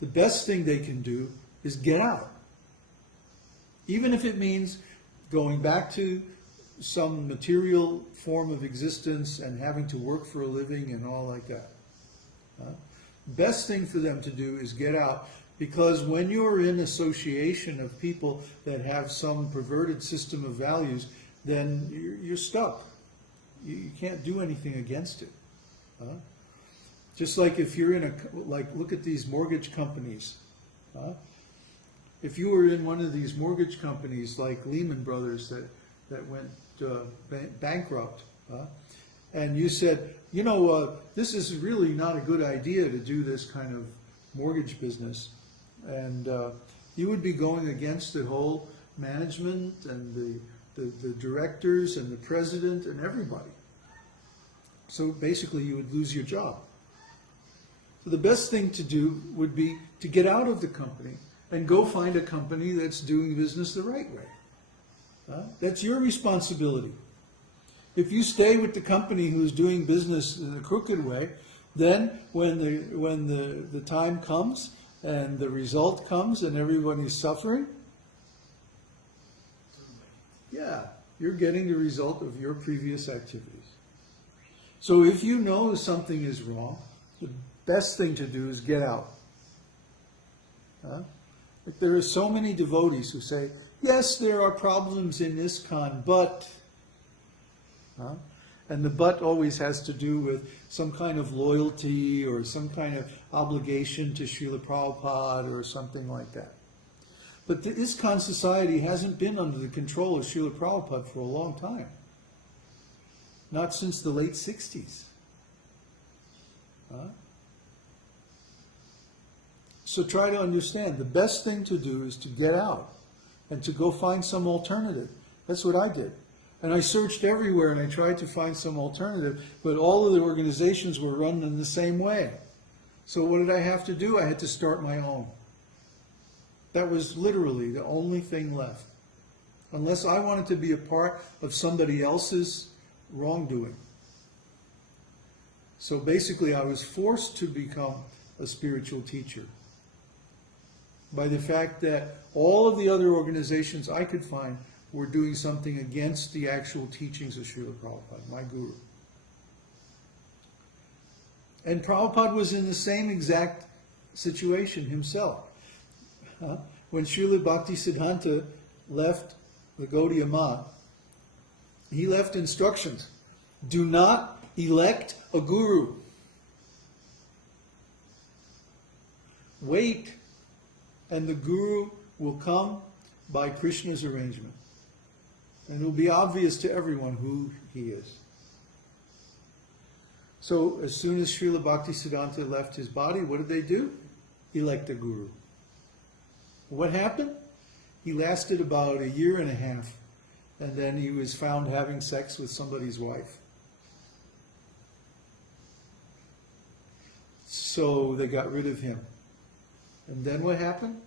The best thing they can do is get out. Even if it means going back to some material form of existence and having to work for a living and all like that. Best thing for them to do is get out, because when you're in association of people that have some perverted system of values, then you're stuck. You can't do anything against it. Just like if you're in look at these mortgage companies. If you were in one of these mortgage companies like Lehman Brothers that went bankrupt, and you said, you know, this is really not a good idea to do this kind of mortgage business, and you would be going against the whole management and the directors and the president and everybody. So basically you would lose your job. So the best thing to do would be to get out of the company and go find a company that's doing business the right way. That's your responsibility. If you stay with the company who's doing business in a crooked way, then when the time comes and the result comes and everyone is suffering, yeah, you're getting the result of your previous activities. So if you know something is wrong, the best thing to do is get out. Like there are so many devotees who say, yes, there are problems in ISKCON, but... and the but always has to do with some kind of loyalty or some kind of obligation to Srila Prabhupada or something like that. But the ISKCON society hasn't been under the control of Srila Prabhupada for a long time. Not since the late 60s. So try to understand, the best thing to do is to get out and to go find some alternative. That's what I did. And I searched everywhere and I tried to find some alternative, but all of the organizations were run in the same way. So what did I have to do? I had to start my own. That was literally the only thing left. Unless I wanted to be a part of somebody else's wrongdoing. So basically I was forced to become a spiritual teacher by the fact that all of the other organizations I could find were doing something against the actual teachings of Srila Prabhupada, my guru. And Prabhupada was in the same exact situation himself. When Srila Bhaktisiddhanta left the Gaudiya Math, he left instructions. Do not elect a guru. Wait, and the guru will come by Krishna's arrangement. And it will be obvious to everyone who he is. So as soon as Srila Bhaktisiddhanta left his body, what did they do? Elect a guru. What happened? He lasted about 1.5 years, and then he was found having sex with somebody's wife. So they got rid of him. And then what happened?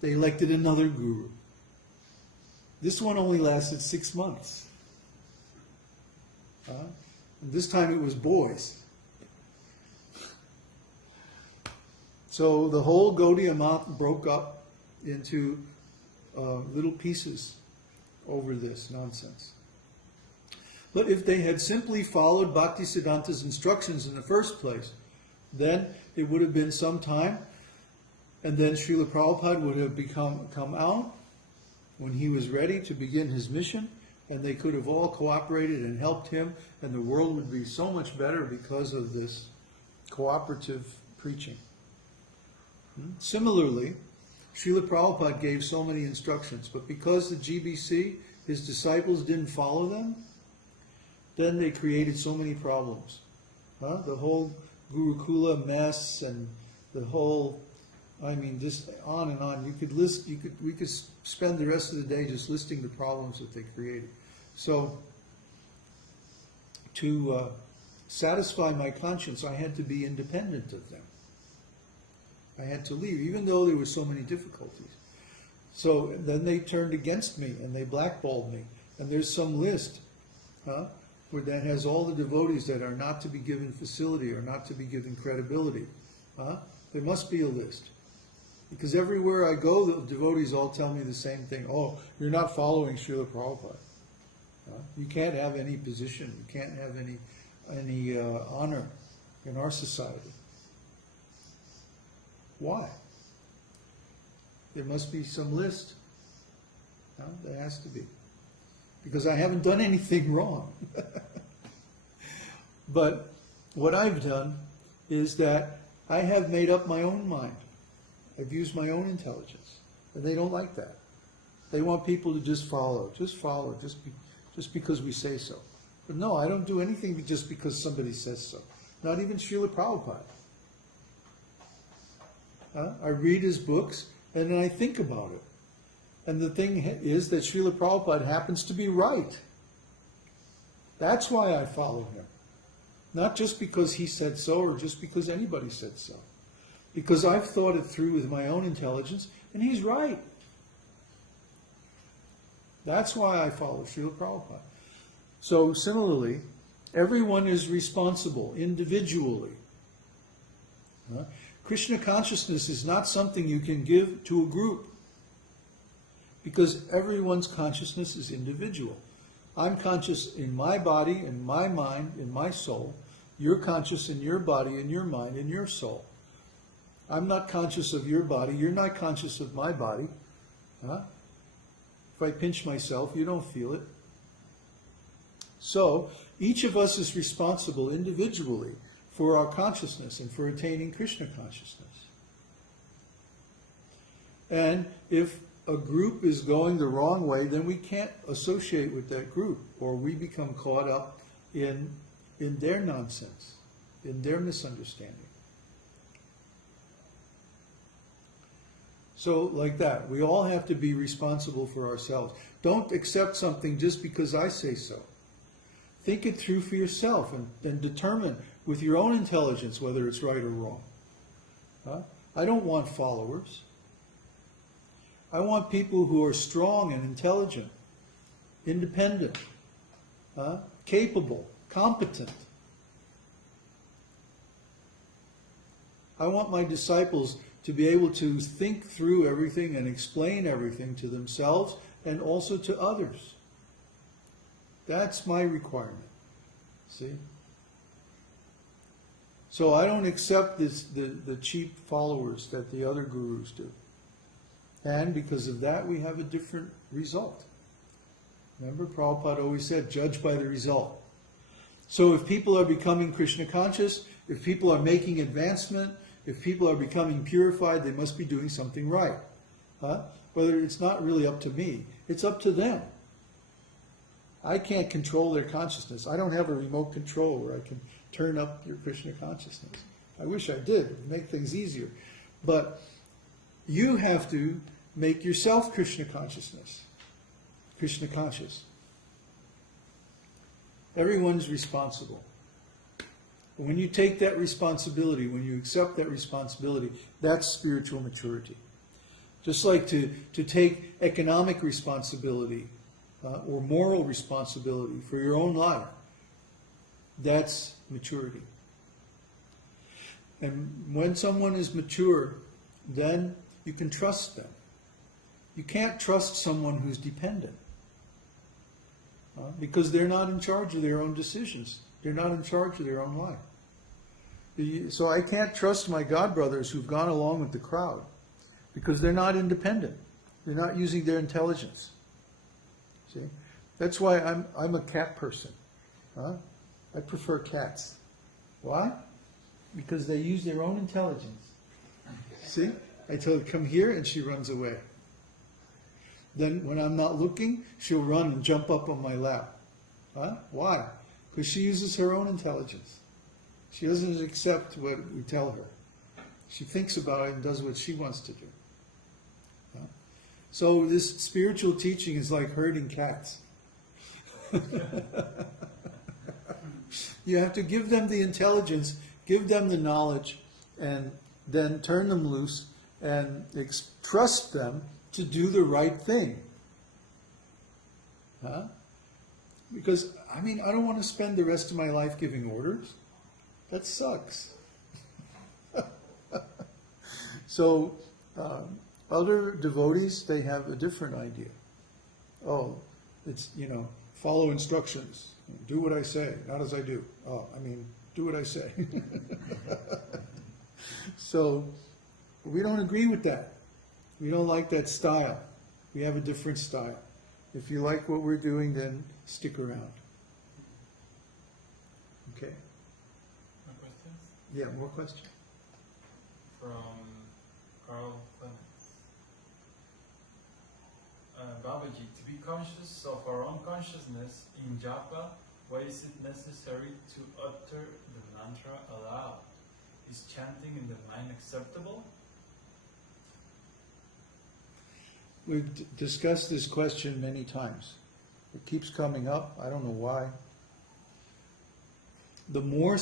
They elected another guru. This one only lasted 6 months. And this time it was boys. So the whole Gaudiya Math broke up into little pieces over this nonsense. But if they had simply followed Bhaktisiddhanta's instructions in the first place, then it would have been some time, and then Srila Prabhupada would have come out when he was ready to begin his mission, and they could have all cooperated and helped him, and the world would be so much better because of this cooperative preaching. Similarly, Srila Prabhupada gave so many instructions, but because the GBC, his disciples, didn't follow them, then they created so many problems. The whole Gurukula mess and the whole, I mean, just on and on. We could spend the rest of the day just listing the problems that they created. So, to satisfy my conscience, I had to be independent of them. I had to leave, even though there were so many difficulties. So then they turned against me and they blackballed me. And there's some list where that has all the devotees that are not to be given facility or not to be given credibility. There must be a list. Because everywhere I go, the devotees all tell me the same thing. Oh, you're not following Srila Prabhupada. You can't have any position. You can't have any honor in our society. Why? There must be some list. There has to be. Because I haven't done anything wrong. But what I've done is that I have made up my own mind. I've used my own intelligence. And they don't like that. They want people to just follow, just because we say so. But no, I don't do anything just because somebody says so. Not even Srila Prabhupada. I read his books and then I think about it. And the thing is that Srila Prabhupada happens to be right. That's why I follow him. Not just because he said so or just because anybody said so. Because I've thought it through with my own intelligence and he's right. That's why I follow Srila Prabhupada. So similarly, everyone is responsible individually. Krishna consciousness is not something you can give to a group. Because everyone's consciousness is individual. I'm conscious in my body, in my mind, in my soul. You're conscious in your body, in your mind, in your soul. I'm not conscious of your body. You're not conscious of my body. If I pinch myself, you don't feel it. So, each of us is responsible individually for our consciousness and for attaining Krishna consciousness. And if a group is going the wrong way, then we can't associate with that group, or we become caught up in their nonsense, in their misunderstanding. So, like that, we all have to be responsible for ourselves. Don't accept something just because I say so. Think it through for yourself and determine with your own intelligence whether it's right or wrong. I don't want followers. I want people who are strong and intelligent, independent, capable, competent. I want my disciples to be able to think through everything and explain everything to themselves and also to others. That's my requirement. See? So I don't accept the cheap followers that the other gurus do. And because of that, we have a different result. Remember, Prabhupada always said, judge by the result. So if people are becoming Krishna conscious, if people are making advancement, if people are becoming purified, they must be doing something right. Whether it's not really up to me, it's up to them. I can't control their consciousness. I don't have a remote control where I can turn up your Krishna consciousness. I wish I did. It would make things easier. But you have to make yourself Krishna consciousness. Krishna conscious. Everyone's responsible. But when you take that responsibility, when you accept that responsibility, that's spiritual maturity. Just like to take economic responsibility or moral responsibility for your own life, that's maturity. And when someone is mature, then you can trust them. You can't trust someone who's dependent because they're not in charge of their own decisions. They're not in charge of their own life. So I can't trust my godbrothers who've gone along with the crowd because they're not independent. They're not using their intelligence. See? That's why I'm a cat person. I prefer cats. Why? Because they use their own intelligence. See? I tell her, come here, and she runs away. Then when I'm not looking, she'll run and jump up on my lap. Why? Because she uses her own intelligence. She doesn't accept what we tell her. She thinks about it and does what she wants to do. So this spiritual teaching is like herding cats. You have to give them the intelligence, give them the knowledge, and then turn them loose and trust them to do the right thing. Because, I don't want to spend the rest of my life giving orders. That sucks. So other devotees, they have a different idea. Oh, it's, follow instructions. Do what I say, not as I do. Do what I say. So we don't agree with that. We don't like that style. We have a different style. If you like what we're doing, then stick around. Okay. More questions? Yeah, more questions? From Carl Clements. Babaji, to be conscious of our own consciousness in japa, why is it necessary to utter the mantra aloud? Is chanting in the mind acceptable? We've discussed this question many times. It keeps coming up. I don't know why. The more